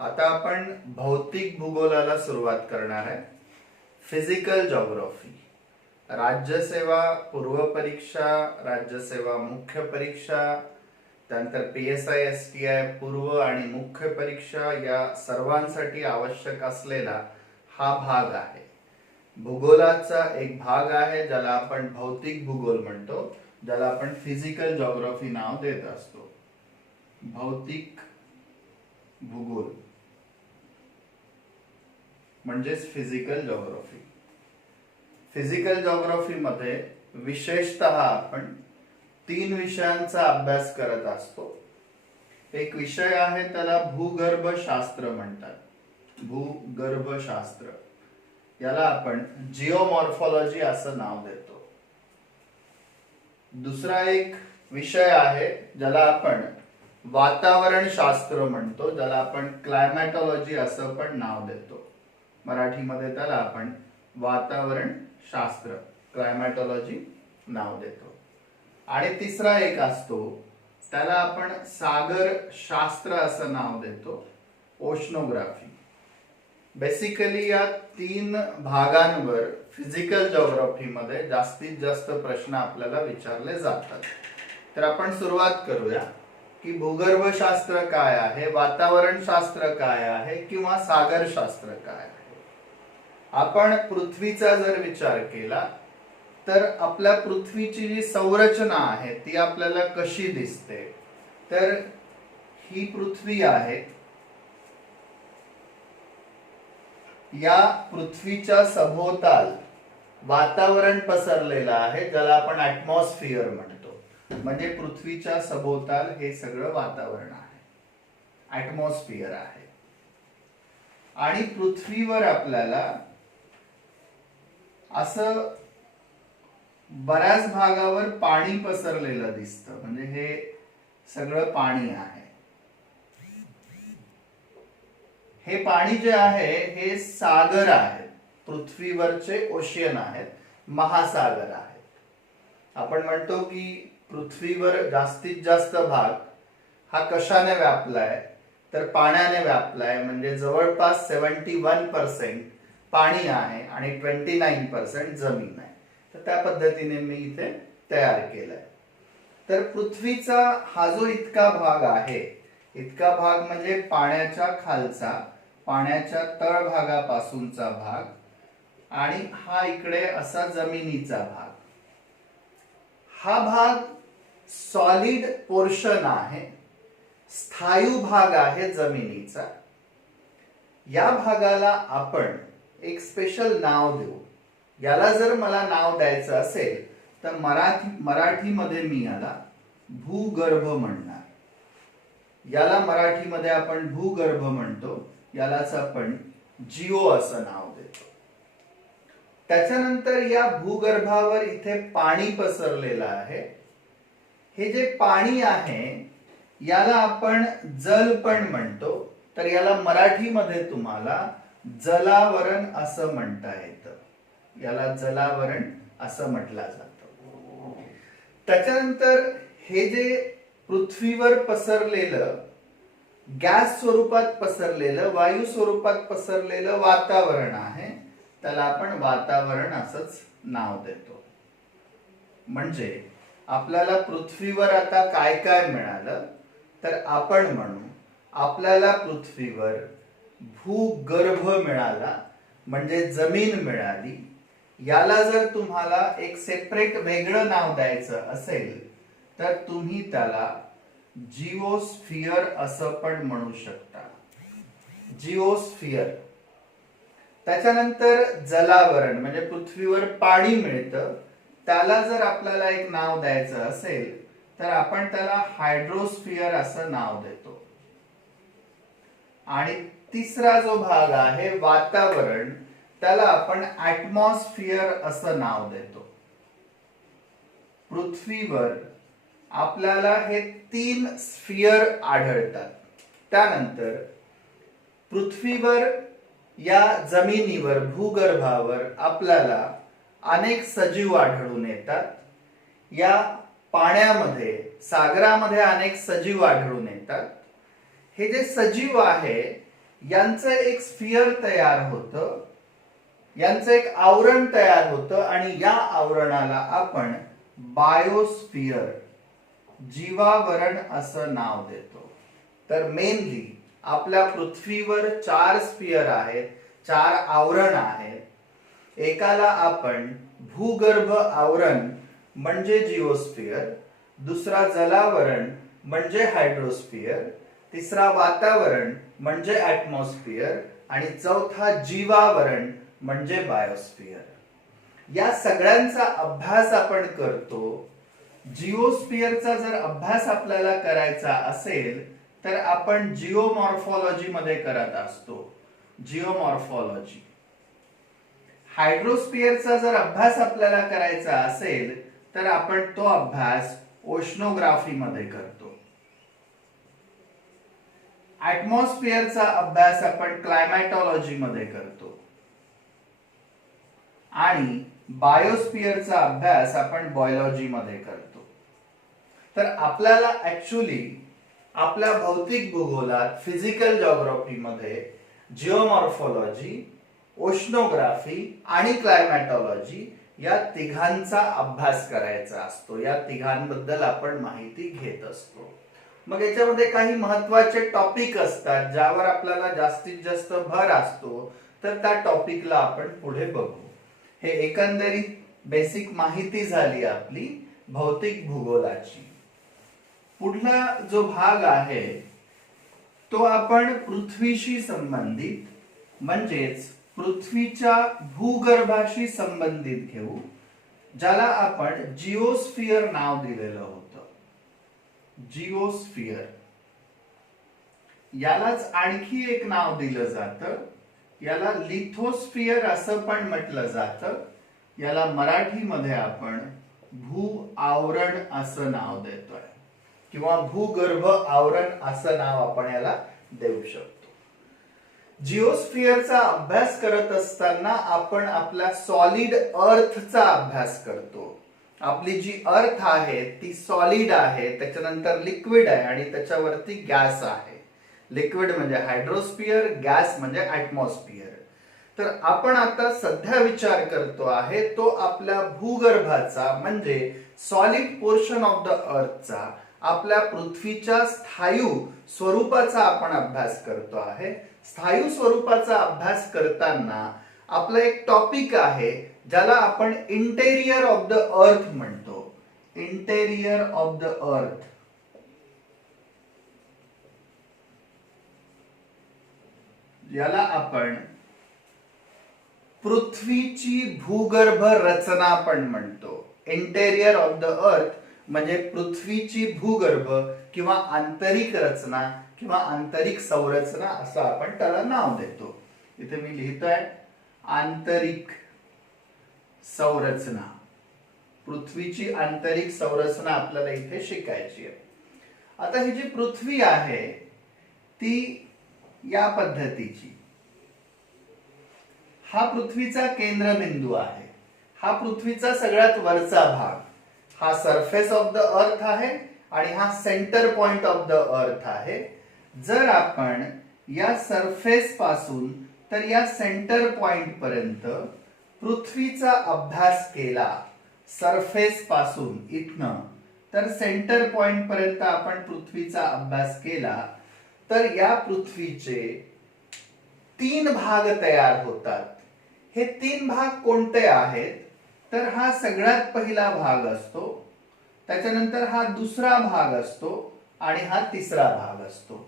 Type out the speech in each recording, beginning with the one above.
आता आपण भौतिक भूगोलाला सुरुवात करणार आहे. फिजिकल जॉग्राफी, राज्यसेवा पूर्व परीक्षा, राज्यसेवा मुख्य परीक्षा, त्यानंतर PSI STI पूर्व आणि मुख्य परीक्षा या सर्वांसाठी आवश्यक असलेला हा भाग आहे. भूगोलाचा एक भाग आहे ज्याला आपण भौतिक भूगोल म्हणतो, ज्याला आपण फिजिकल जॉग्राफी नाव देत असतो. भौतिक भूगोल म्हणजेच फिजिकल जॉग्राफी. फिजिकल जॉग्राफी मध्ये विशेषतः आपण 3 विषयांचा अभ्यास करत असतो. एक विषय आहे त्याला भूगर्भशास्त्र म्हणतात. भूगर्भशास्त्र याला आपण जिओमॉर्फॉलॉजी असं नाव देतो. दुसरा एक विषय आहे ज्याला आपण वातावरण शास्त्र म्हणतो, ज्याला आपण क्लायमॅटॉलॉजी असं पण नाव देतो. मराठीमध्ये त्याला आपण वातावरण शास्त्र, क्लायमॅटॉलॉजी नाव देतो. आणि तिसरा एक असतो त्याला आपण सागर शास्त्र असं नाव देतो, ओशनोग्राफी. बेसिकली या 3 भागांवर फिजिकल जॉग्राफी मध्ये जास्तीत जास्त प्रश्न आपल्याला विचारले जातात. तर आपण सुरुवात करूया की भूगर्भशास्त्र काय आहे, वातावरण शास्त्र काय आहे किंवा सागर शास्त्र काय आहे. आपण पृथ्वीचा जर विचार केला तर आपल्या पृथ्वीची जी संरचना आहे ती आपल्याला कशी दिसते, तर ही पृथ्वी आहे. या पृथ्वीच्या सभोवताल वातावरण पसरलेलं आहे ज्याला आपण ऍटमॉस्फिअर म्हणतो. म्हणजे पृथ्वीच्या सभोवताल हे सगळं वातावरण आहे, ऍटमॉस्फिअर आहे. आणि पृथ्वीवर आपल्याला असं बऱ्याच भागावर पाणी पसरलेलं दिसतं. म्हणजे हे सगळं पाणी आहे. हे पाणी जे आहे हे सागर आहेत, पृथ्वीवरचे ओशियन आहेत, महासागर आहेत. आपण म्हणतो की पृथ्वीवर जास्तीत जास्त भाग हा कशाने व्यापलाय, तर पाण्याने व्यापलाय. म्हणजे जवळपास 71% पाणी आहे आणि 29% जमीन आहे. तर त्या पद्धतीने मी इथे तयार केलंय. तर पृथ्वीचा हा जो इतका भाग आहे, इतका भाग म्हणजे पाण्याच्या खालचा, पाण्याच्या तळभागापासूनचा भाग, आणि हा इकडे असा जमिनीचा भाग. हा भाग सॉलिड पोर्शन आहे, स्थायू भाग आहे जमिनीचा. या भागाला आपण एक स्पेशल नाव देऊ. याला जर मला नाव द्यायचं असेल तर मराठीमध्ये मी याला भूगर्भ म्हणणार. याला मराठीमध्ये आपण भूगर्भ म्हणतो, यालाच आपण जिओ असं नाव देतो. त्याच्यानंतर या भूगर्भावर इथे पाणी पसरलेलं आहे. हे जे पाणी आहे याला आपण जल पण म्हणतो. तर याला मराठीमध्ये तुम्हाला जलावरण असं म्हणता येतं. याला जलावरण असं म्हटलं जातं. त्याच्यानंतर हे जे पृथ्वीवर पसरलेलं, गॅस स्वरूपात पसरलेलं, वायू स्वरूपात पसरलेलं वातावरण आहे, त्याला आपण वातावरण असंच नाव देतो. म्हणजे आपल्याला पृथ्वीवर आता काय काय मिळालं, तर आपण म्हणू आपल्याला पृथ्वीवर भूगर्भ मिळाला, म्हणजे जमीन मिळाली. याला जर तुम्हाला एक सेपरेट वेगळं नाव द्यायचं असेल तर तुम्ही त्याला जिओस्फियर असं पण म्हणू शकता. जिओस्फियर. त्याच्यानंतर जलावरण म्हणजे पृथ्वीवर पाणी मिळतं, त्याला जर आपल्याला एक नाव द्यायचं असेल तर आपण त्याला हायड्रोस्फियर असं नाव देतो. आणि तिसरा जो भाग आहे वातावरण, त्याला आपण ऍटमॉस्फियर असं नाव देतो. पृथ्वीवर आपल्याला हे 3 स्फियर आढळतात. त्यानंतर पृथ्वीवर या जमिनीवर, भूगर्भावर आपल्याला अनेक सजीव आढळून येतात. या पाण्यामध्ये, सागरामध्ये अनेक सजीव आढळून येतात. हे जे सजीव आहे यांचं एक स्फिअर तयार होतं, यांचं एक आवरण तयार होतं आणि या आवरणाला आपण बायोस्फिअर, जीवावरण असं नाव देतो. तर मेनली आपल्या पृथ्वीवर 4 स्फिअर आहेत, 4 आवरण आहेत. एकाला आपण भूगर्भ आवरण म्हणजे जिओस्फिअर, दुसरा जलावरण म्हणजे हायड्रोस्फिअर, तिसरा वातावरण म्हणजे ऍटमॉस्फिअर आणि चौथा जीवावरण म्हणजे बायोस्फिअर. या सगळ्यांचा अभ्यास आपण करतो. जिओस्फिअरचा जर अभ्यास आपल्याला करायचा असेल तर आपण जिओमॉर्फॉलॉजी मध्ये करत असतो, जिओमॉर्फॉलॉजी. हायड्रोस्फिअरचा जर अभ्यास आपल्याला करायचा असेल तर आपण तो अभ्यास ओशनोग्राफी मध्ये करतो. ऍटमॉस्फिअरचा अभ्यास आपण क्लायमॅटॉलॉजी मध्ये करतो आणि बायोस्फिअरचा अभ्यास आपण बायोलॉजी मध्ये करतो. तर आपल्याला ऍक्च्युली आपल्या भौतिक भूगोलात, फिजिकल जिओग्राफी मध्ये जिओमॉर्फॉलॉजी, ओशनोग्राफी आणि क्लायमॅटॉलॉजी या तिघांचा अभ्यास करायचा असतो. या तिघांबद्दल आपण माहिती घेत असतो. मग याच्यामध्ये काही महत्वाचे टॉपिक असतात ज्यावर आपल्याला जास्तीत जास्त भर असतो, तर त्या टॉपिकला आपण पुढे बघू. हे एकंदरीत बेसिक माहिती झाली आपली भौतिक भूगोलाची. पुढला जो भाग आहे तो आपण पृथ्वीशी संबंधित म्हणजेच पृथ्वीच्या भूगर्भाशी संबंधित घेऊ, ज्याला आपण जिओस्फिअर नाव दिलेलं होतं. जिओस्फिअर यालाच आणखी एक नाव दिलं जातं, याला लिथोस्फिअर असं पण म्हटलं जातं. याला मराठीमध्ये आपण भू आवरण असं नाव देतोय किंवा भूगर्भ आवरण असं नाव आपण याला देऊ शकतो. जिओस्फिअरचा अभ्यास करत असताना आपण आपल्या सॉलिड अर्थचा अभ्यास करतो. आपली जी अर्थ आहे ती सॉलिड आहे, त्याच्यानंतर लिक्विड आहे आणि त्याच्यावरती गॅस आहे. लिक्विड म्हणजे हायड्रोस्फिअर, गॅस म्हणजे ऍटमॉस्फिअर. तर आपण आता सध्या विचार करतो आहे तो आपल्या भूगर्भाचा म्हणजे सॉलिड पोर्शन ऑफ द अर्थचा, आपल्या पृथ्वीच्या स्थायू स्वरूपाचा आपण अभ्यास करतो आहे. स्थायू स्वरूपाचा अभ्यास करताना आपलं एक टॉपिक आहे ज्याला आपण इंटेरियर ऑफ द अर्थ म्हणतो. Interior of the earth. याला आपण पृथ्वीची भूगर्भ रचना पण म्हणतो. इंटेरियर ऑफ द अर्थ म्हणजे पृथ्वीची भूगर्भ किंवा आंतरिक रचना किंवा आंतरिक संरचना असं आपण त्याला नाव देतो. इथे मी लिहितोय आंतरिक संरचना. पृथ्वीची आंतरिक संरचना आपल्याला इथे शिकायची आहे. आता ही जी पृथ्वी आहे ती या पद्धतीची, हा पृथ्वीचा केंद्रबिंदू आहे. हा पृथ्वीचा सगळ्यात वरचा भाग. हा सरफेस ऑफ द अर्थ आहे आणि हा centre point of the earth आहे. जर आपण या सरफेस पासून तर या सेंटर पॉइंट पर्यंत पृथ्वीचा अभ्यास केला, सरफेस पासून इथनं तर सेंटर पॉइंट पर्यंत आपण पृथ्वीचा अभ्यास केला, तर या पृथ्वीचे 3 भाग तयार होतात. हे 3 भाग कोणते आहेत तर हा सगळ्यात पहिला भाग असतो, त्याच्यानंतर हा दुसरा भाग असतो आणि हा तिसरा भाग असतो.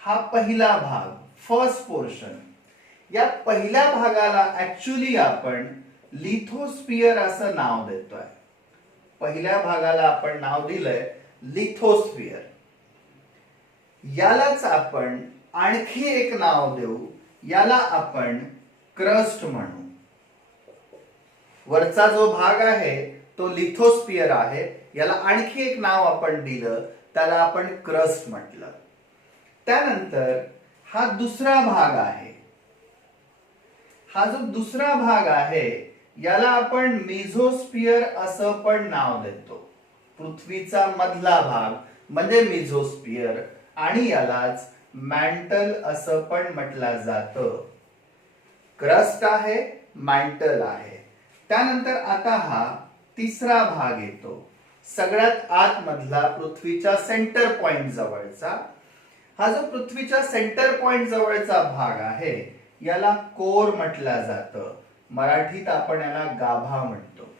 हा पहिला भाग, फर्स्ट पोर्शन. या पहिल्या भागाला ऍक्च्युली आपण लिथोस्फिअर असं नाव देतोय. पहिल्या भागाला आपण नाव दिलंय लिथोस्फिअर. यालाच आपण आणखी एक नाव देऊ, याला आपण क्रस्ट म्हणू. वरचा जो भाग आहे तो लिथोस्फिअर आहे, याला आणखी एक नाव आपण दिलं, त्याला आपण क्रस्ट म्हटलं. त्यानंतर हा दुसरा भाग आहे. हा जो दुसरा भाग आहे याला आपण मेझोस्फिअर असं पण नाव देतो. पृथ्वीचा मधला भाग म्हणजे मेझोस्फिअर आणि यालाच मॅन्टल असं पण म्हटलं जातं. क्रस्ट आहे, मॅन्टल आहे. त्यानंतर आता हा तिसरा भाग येतो, सगळ्यात आतमधला पृथ्वीच्या सेंटर पॉइंट जवळचा. हा जो पृथ्वीच्या सेंटर पॉइंट जवळचा भाग आहे याला कोर म्हटलं जातं. मराठीत आपण याला गाभा म्हणतो.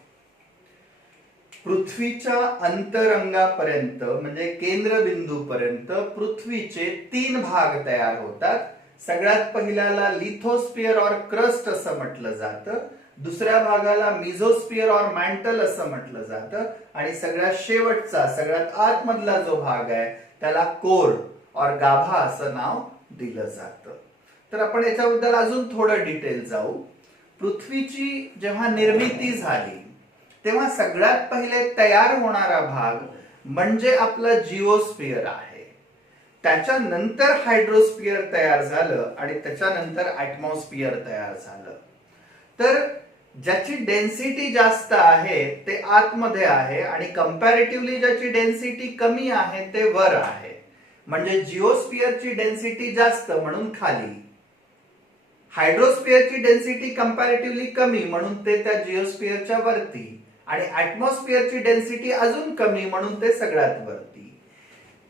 पृथ्वीच्या अंतरंगापर्यंत म्हणजे केंद्रबिंदूपर्यंत पृथ्वीचे 3 भाग तयार होतात. सगळ्यात पहिल्याला लिथोस्फिअर और क्रस्ट असं म्हटलं जातं, दुसऱ्या भागाला मिझोस्फिअर और मॅन्टल असं म्हटलं जातं, आणि सगळ्यात शेवटचा सगळ्यात आतमधला जो भाग आहे त्याला कोर और गाभा असं नाव दिलं जातं. तर आपण याच्याबद्दल अजून थोडं डिटेल जाऊ. पृथ्वीची जेव्हा निर्मिती झाली तेव्हा सगळ्यात पहिले तयार होणारा भाग म्हणजे आपलं जिओस्फिअर आहे. त्याच्यानंतर हायड्रोस्फिअर तयार झालं आणि त्याच्यानंतर ऍटमॉस्फिअर तयार झालं. तर ज्याची डेन्सिटी जास्त आहे ते आतमध्ये आहे आणि कंपॅरेटिव्हली ज्याची डेन्सिटी कमी आहे ते वर आहे. म्हणजे जिओस्फिअरची डेन्सिटी जास्त म्हणून खाली, हायड्रोस्फिअरची डेन्सिटी कंपॅरेटिव्हली कमी म्हणून ते त्या जिओस्फिअरच्या वरती, आणि ऍटमॉस्फिअरची डेन्सिटी अजून कमी म्हणून ते सगळ्यात वरती.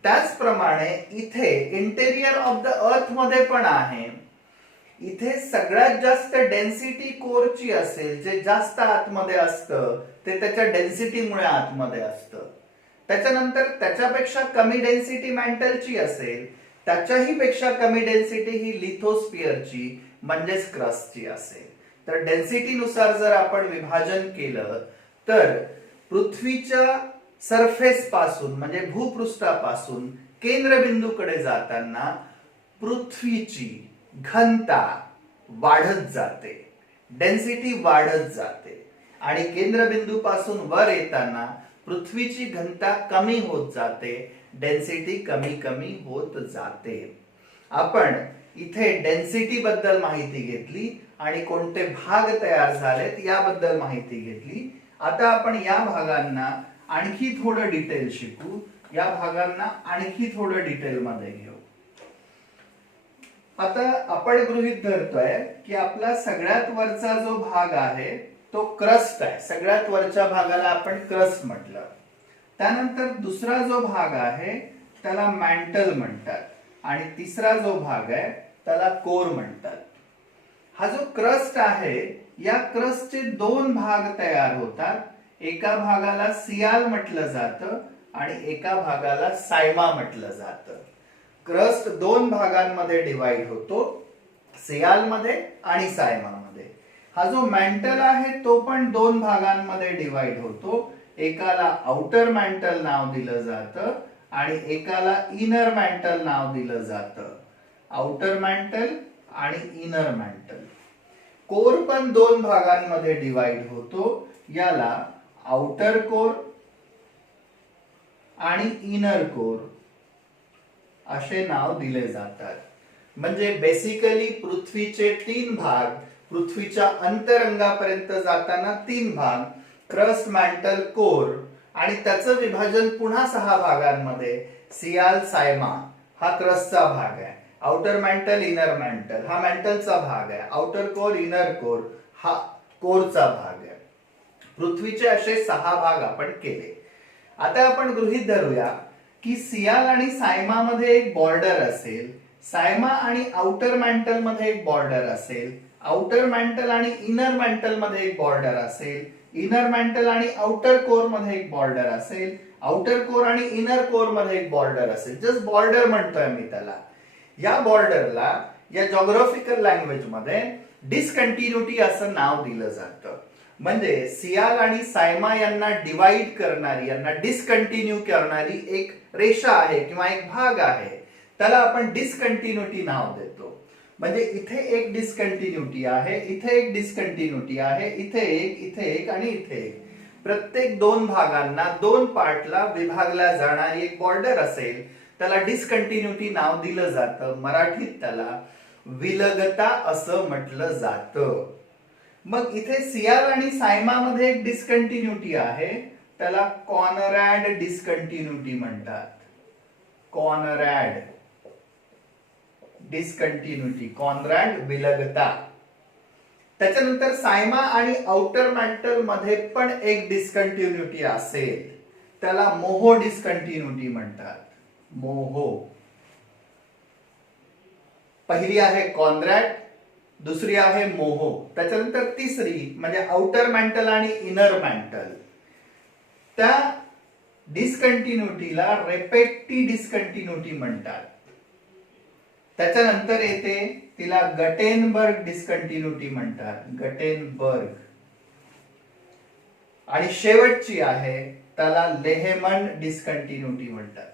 त्याचप्रमाणे इथे इंटेरियर ऑफ द अर्थ मध्ये पण आहे. इथे सगळ्यात जास्त डेन्सिटी कोरची असेल, जे जास्त आतमध्ये असतं ते त्याच्या डेन्सिटीमुळे आतमध्ये असतं. त्याच्यानंतर त्याच्यापेक्षा कमी डेन्सिटी मॅन्टलची असेल, त्याच्याही पेक्षा कमी डेन्सिटी ही लिथोस्फिअरची म्हणजेच क्रस्टची असेल. तर डेन्सिटीनुसार जर आपण विभाजन केलं तर पृथ्वीच्या सरफेस पासून म्हणजे भूपृष्ठापासून केंद्रबिंदूकडे जाताना पृथ्वीची घनता वाढत जाते, डेन्सिटी वाढत जाते, आणि केंद्रबिंदूपासून वर येताना पृथ्वीची घनता कमी होत जाते, डेन्सिटी कमी कमी होत जाते. आपण इथे डेन्सिटी बद्दल माहिती घेतली आणि कोणते भाग तयार झालेत याबद्दल माहिती घेतली. आता आपण या भागांना आणखी थोडं डिटेल शिकू, या भागांना आणखी थोडं डिटेल मध्ये घेऊ. आता आपण गृहीत धरतोय की आपला सगळ्यात वरचा जो भाग आहे तो क्रस्ट आहे. सगळ्यात वरच्या भागाला आपण क्रस्ट म्हटलं. त्यानंतर दुसरा जो भाग आहे त्याला मॅन्टल म्हणतात, आणि तिसरा जो भाग आहे त्याला कोर म्हणतात. हा जो क्रस्ट आहे या क्रस्टचे 2 भाग तयार होतात. एका भागाला सियाल म्हटलं जातं आणि एका भागाला सायमा म्हटलं जातं. क्रस्ट 2 भागांमध्ये डिवाइड होतो, सियाल मध्ये आणि सायमा मध्ये. हा जो मॅन्टल आहे तो पण 2 भागांमध्ये डिवाइड होतो. एकाला आउटर मॅन्टल नाव दिलं जातं आणि एकाला इनर मॅन्टल नाव दिलं जातं. आउटर मॅन्टल आणि इनर मॅन्टल. कोर पण 2 भागांमध्ये डिवाइड होतो. याला आउटर कोर आणि इनर कोर असे नाव दिले जातात. म्हणजे बेसिकली पृथ्वीचे 3 भाग, पृथ्वीच्या अंतरंगापर्यंत जाताना 3 भाग, क्रस्ट, मॅन्टल, कोर, आणि त्याचं विभाजन पुन्हा 6 भागांमध्ये. सियाल, सायमा हा क्रस्टचा भाग आहे, आउटर मॅन्टल, इनर मॅन्टल हा मॅन्टलचा भाग आहे, आउटर कोर, इनर कोर हा कोरचा भाग आहे. पृथ्वीचे असे 6 भाग आपण केले. आता आपण गृहीत धरूया की सियाल आणि सायमा मध्ये एक बॉर्डर असेल, सायमा आणि आउटर मॅन्टल मध्ये एक बॉर्डर असेल, आउटर मॅन्टल आणि इनर मॅन्टल मध्ये एक बॉर्डर असेल, इनर मॅन्टल आणि आउटर कोर मध्ये एक बॉर्डर असेल, आउटर कोर आणि इनर कोर मध्ये एक बॉर्डर असेल. जस्ट बॉर्डर म्हणतोय मी त्याला. या बॉर्डरला या जॉग्राफिकल लँग्वेज मध्ये डिस्कंटिन्युटी असं नाव दिलं जातं. म्हणजे सियाल आणि सायमा यांना डिवाइड करणारी, यांना डिस्कंटिन्यू करणारी एक रेषा आहे किंवा एक भाग आहे, त्याला आपण डिस्कंटिन्युटी नाव देतो. म्हणजे इथे एक डिस्कंटिन्युटी आहे, इथे एक डिस्कंटिन्युटी आहे, इथे एक आणि इथे एक. प्रत्येक 2 भागांना 2 पार्टला विभागला जाणारी एक बॉर्डर असेल त्याला डिस्कंटिन्युटी नाव दिलं जातं. मराठीत त्याला विलगता असं म्हटलं जातं. मग इथे सियाल आणि सायमा मध्ये एक डिस्कंटिन्युटी आहे, त्याला कॉनरॅड डिस्कंटिन्युटी म्हणतात. कॉनरॅड. डिस्कंटिन्युटी, कॉन्राड विलगता. त्याच्यानंतर सायमा आणि आउटर मॅंटल मध्ये पण एक डिस्कंटिन्युटी असेल, त्याला मोहो डिस्कंटिन्युटी म्हणतात. मोहो. पहिली आहे कॉन्रॅड, दुसरी आहे मोहो. त्याच्यानंतर तिसरी म्हणजे आउटर मॅंटल आणि इनर मॅंटल. त्या डिस्कंटिन्युटीला रेपेक्टी डिस्कंटिन्युटी म्हणतात. त्याच्यानंतर येते तिला गटेनबर्ग डिस्कंटिन्युटी म्हणतात. गटेनबर्ग. आणि शेवटची आहे त्याला लेहेमन डिस्कंटिन्युटी म्हणतात.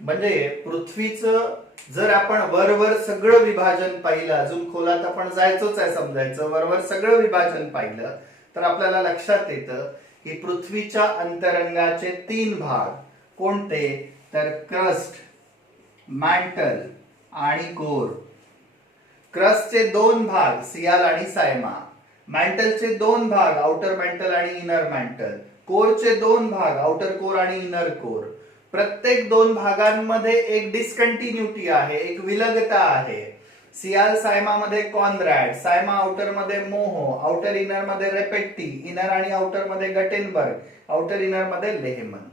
म्हणजे पृथ्वीचं जर आपण वरवर सगळं विभाजन पाहिलं, अजून खोलात आपण जायचंच आहे समजायचं, वरवर सगळं विभाजन पाहिलं तर आपल्याला लक्षात येतं की पृथ्वीच्या अंतरंगाचे 3 भाग कोणते, तर क्रस्ट, मॅंटल आणि कोर. क्रस्टचे 2 भाग सियाल आणि सायमा, मॅंटलचे 2 भाग आउटर मॅंटल आणि इनर मॅंटल, कोरचे 2 भाग आउटर कोर आणि इनर कोर. प्रत्येक 2 भागांमध्ये एक डिस्कंटिन्युटी आहे, एक विलगता आहे. सियाल सायमा मध्ये कॉन्रॅड, सायमा आउटर मध्ये मोहो, आउटर इनर मध्ये रेपेक्टी, इनर आणि आउटर मध्ये गटेनबर्ग, आउटर इनर मध्ये लेहेमन.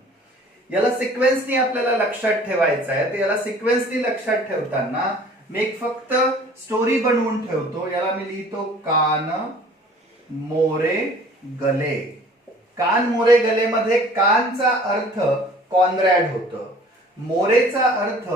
याला सिक्वेन्सनी आपल्याला लक्षात ठेवायचं आहे. तर याला सिक्वेन्सनी लक्षात ठेवताना मी एक फक्त स्टोरी बनवून ठेवतो. याला मी लिहितो कान मोरे गले. कान मोरे गले मध्ये कानचा अर्थ कॉन्रॅड होतं, मोरेचा अर्थ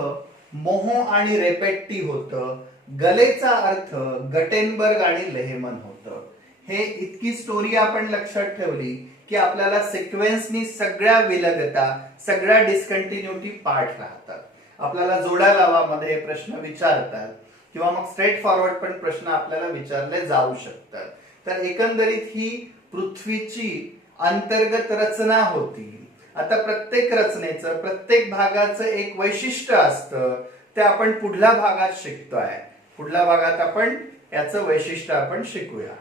मोहो आणि रेपेक्टी होतं, गलेचा अर्थ गटेनबर्ग आणि लेहेमन होतं. हे इतकी स्टोरी आपण लक्षात ठेवली की आपल्याला सिक्वेन्सनी सगळ्या विलगता, सगळ्या डिस्कंटिन्युटी पाठ राहतात. आपल्याला जोड्या लावामध्ये प्रश्न विचारतात किंवा मग स्ट्रेट फॉरवर्ड पण प्रश्न आपल्याला विचारले जाऊ शकतात. तर एकंदरीत ही पृथ्वीची अंतर्गत रचना होती. आता प्रत्येक रचनेचं, प्रत्येक भागाचं एक वैशिष्ट्य असतं, ते आपण पुढल्या भागात शिकतोय. पुढल्या भागात आपण याचं वैशिष्ट्य आपण शिकूया.